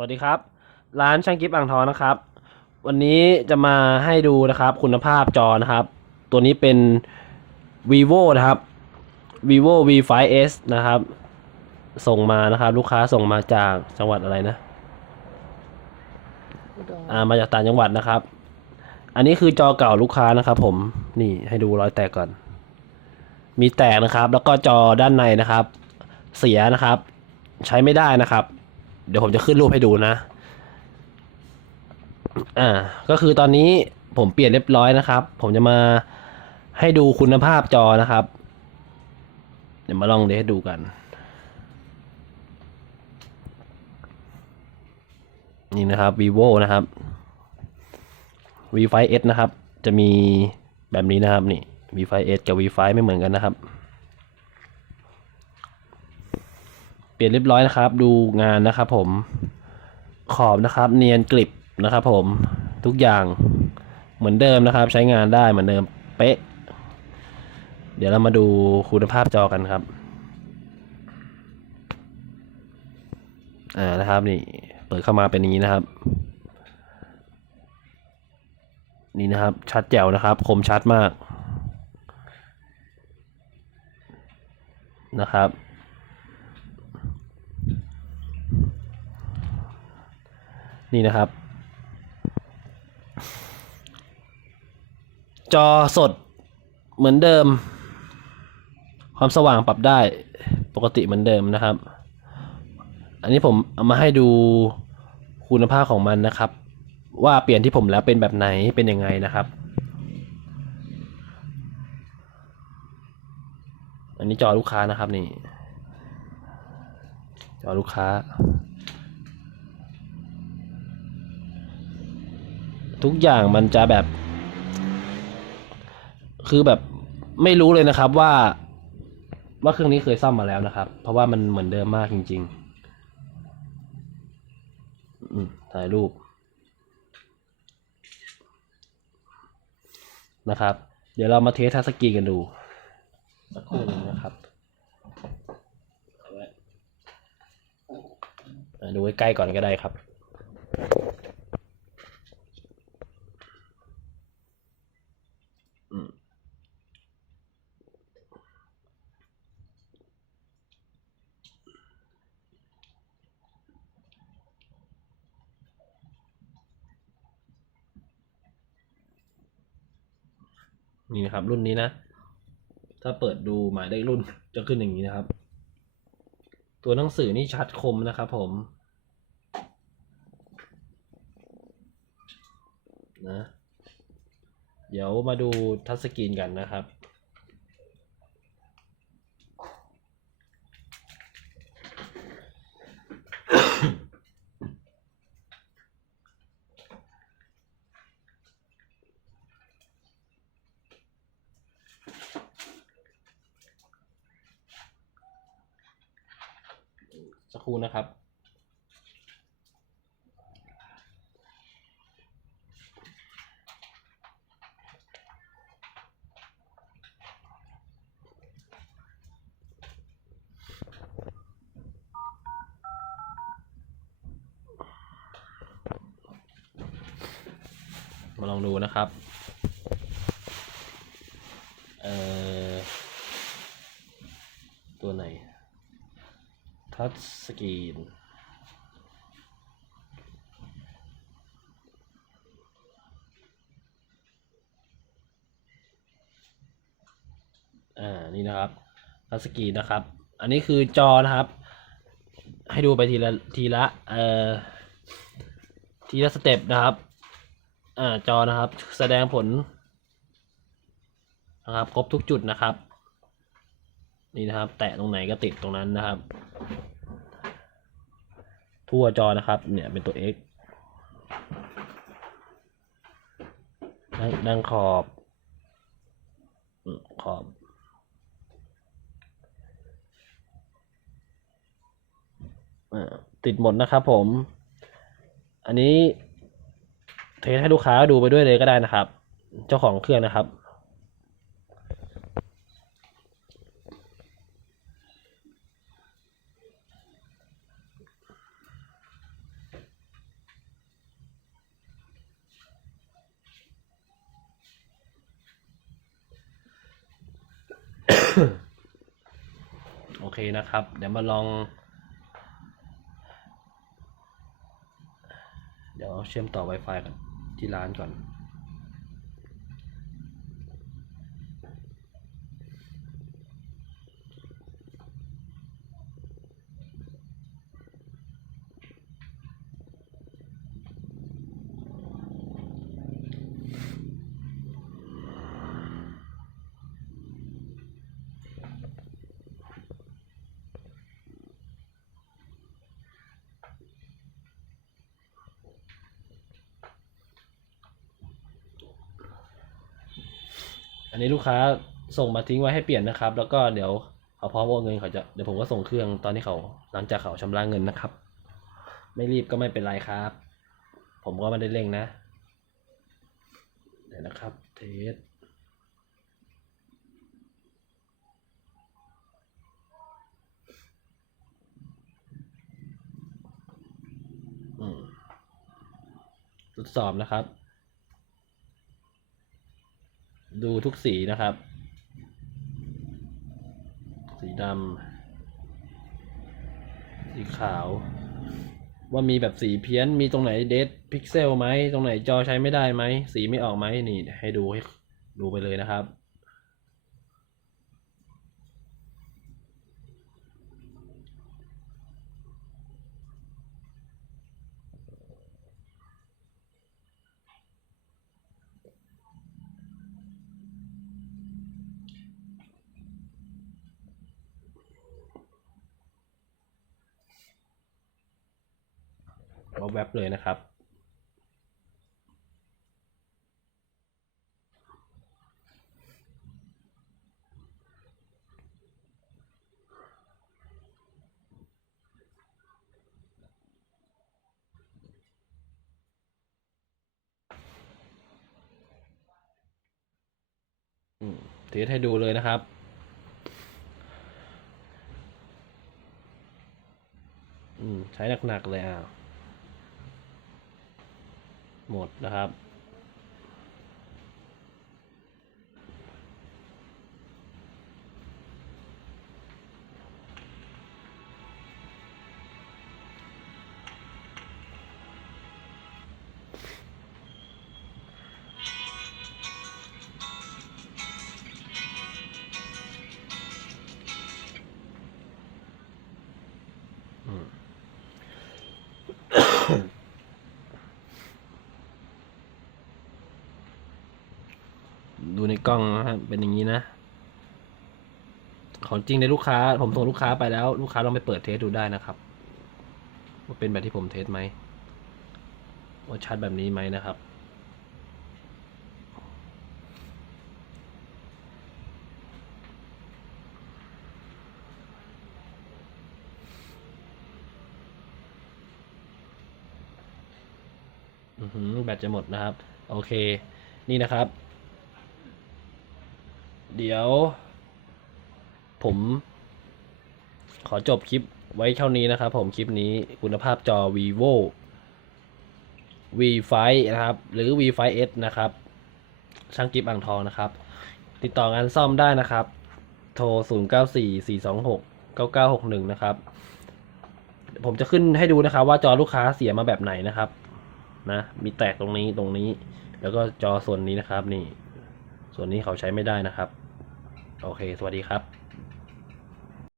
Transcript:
สวัสดีครับ ร้านช่างกิฟต์อ่างทองนะครับ วันนี้จะมาให้ดูนะครับ คุณภาพจอนะครับ ตัวนี้เป็น vivo นะครับ vivo v 5 s นะครับ ส่งมานะครับ ลูกค้าส่งมาจากจังหวัดอะไรนะอ่ามาจากต่างจังหวัดนะครับ อันนี้คือจอเก่าลูกค้านะครับ ผมนี่ให้ดูรอยแตกก่อน มีแตกนะครับ แล้วก็จอด้านในนะครับ เสียนะครับ ใช้ไม่ได้นะครับ เดี๋ยวผมจะขึ้นรูปให้ดูนะ อ่า ก็คือตอนนี้ผมเปลี่ยนเรียบร้อยนะครับ ผมจะมาให้ดูคุณภาพจอนะครับ เดี๋ยวมาลองเดให้ดูกัน นี่นะครับ vivo นะครับ v 5 s นะครับ จะมีแบบนี้นะครับนี่ v 5 s กับ v 5ไม่เหมือนกันนะครับ เปลี่ยนเรียบร้อยนะครับ ดูงานนะครับผมขอบนะครับเนียนกริบนะครับผมทุกอย่างเหมือนเดิมนะครับ ใช้งานได้เหมือนเดิมเป๊ะ เดี๋ยวเรามาดูคุณภาพจอกันครับอ่านะครับนี่เปิดเข้ามาเป็นนี้นะครับ นี่นะครับชัดแจ๋วนะครับ คมชัดมากนะครับ นี่นะครับ จอสดเหมือนเดิม ความสว่างปรับได้ปกติเหมือนเดิมนะครับ อันนี้ผมเอามาให้ดูคุณภาพของมันนะครับ ว่าเปลี่ยนที่ผมแล้วเป็นแบบไหนเป็นยังไงนะครับ อันนี้จอลูกค้านะครับนี่ จอลูกค้า ทุกอย่างมันจะแบบ คือแบบไม่รู้เลยนะครับว่า ว่าเครื่องนี้เคยซ่อมมาแล้วนะครับ เพราะว่ามันเหมือนเดิมมากจริงๆอืถ่ายรูปนะครับ เดี๋ยวเรามาเทสทัชสกีกันดูสักครู่นึงนะครับเอาไว้อะดูใกล้ๆก่อนก็ได้ครับ นี่นะครับ รุ่นนี้นะ ถ้าเปิดดูหมายเลขรุ่นจะขึ้นอย่างนี้นะครับ ตัวหนังสือนี่ชัดคมนะครับผมนะเดี๋ยวมาดูทัชสกรีนกันนะครับ สักครู่นะครับ มาลองดูนะครับ เอ่อ ตัวไหน ทัช สกรีน อ่า นี่นะครับทัชสกรีนนะครับ อันนี้คือจอนะครับ ให้ดูไปทีละทีละ เอ่อ ทีละสเต็ปนะครับ อ่า จอนะครับ แสดงผล นะครับ ครบทุกจุดนะครับ นี่นะครับ แตะตรงไหนก็ติดตรงนั้นนะครับ ทั่วจอนะครับ เนี่ยเป็นตัว X ด้านด้านขอบขอบอติดหมดนะครับผม อันนี้เทสให้ลูกค้าดูไปด้วยเลยก็ได้นะครับ เจ้าของเครื่องนะครับ โอเคนะครับ เดี๋ยวมาลอง เดี๋ยวเชื่อมต่อ Wi-Fi กันที่ร้านก่อน นนี้ลูกค้าส่งมาทิ้งไว้ให้เปลี่ยนนะครับ แล้วก็เดี๋ยวเขาพร้อมโอนเงินเขาจะเดี๋ยวผมก็ส่งเครื่องตอนที่เขาหลังจากเขาชำระเงินนะครับ ไม่รีบก็ไม่เป็นไรครับ ผมก็ไม่ได้เร่งนะ เดี๋ยวนะครับ เทสทดสอบนะครับ ดูทุกสีนะครับ สีดำสีขาว ว่ามีแบบสีเพี้ยนมีตรงไหนเดทพิกเซลไหม ตรงไหนจอใช้ไม่ได้ไหม สีไม่ออกไหมนี่ให้ดูให้ดูไปเลยนะครับ แวบเลยนะครับ อืมเทสให้ดูเลยนะครับอืมใช้หนักๆเลยอะ หมดนะครับ ดูในกล้องนะครับเป็นอย่างนี้นะ ของจริงในลูกค้า ผมส่งลูกค้าไปแล้ว ลูกค้าลองไปเปิดเทสดูได้นะครับว่าเป็นแบบที่ผมเทสไหมว่าชัดแบบนี้ไหมนะครับอือหือแบตจะหมดนะครับ โอเค นี่นะครับ เดี๋ยว ผม ขอจบคลิปไว้เท่านี้นะครับผมคลิปนี้คุณภาพจอ vivo v5 นะครับ หรือ v5s นะครับ ช่างกิฟอ่างทองนะครับ ติดต่องานซ่อมได้นะครับ โทร 0 9 4 4 2 6 9 9 6 1 นะครับ ผมจะขึ้นให้ดูนะครับ ว่าจอลูกค้าเสียมาแบบไหนนะครับนะมีแตกตรงนี้ตรงนี้ แล้วก็จอส่วนนี้นะครับ นี่ ส่วนนี้เขาใช้ไม่ได้นะครับ โอเค สวัสดีครับ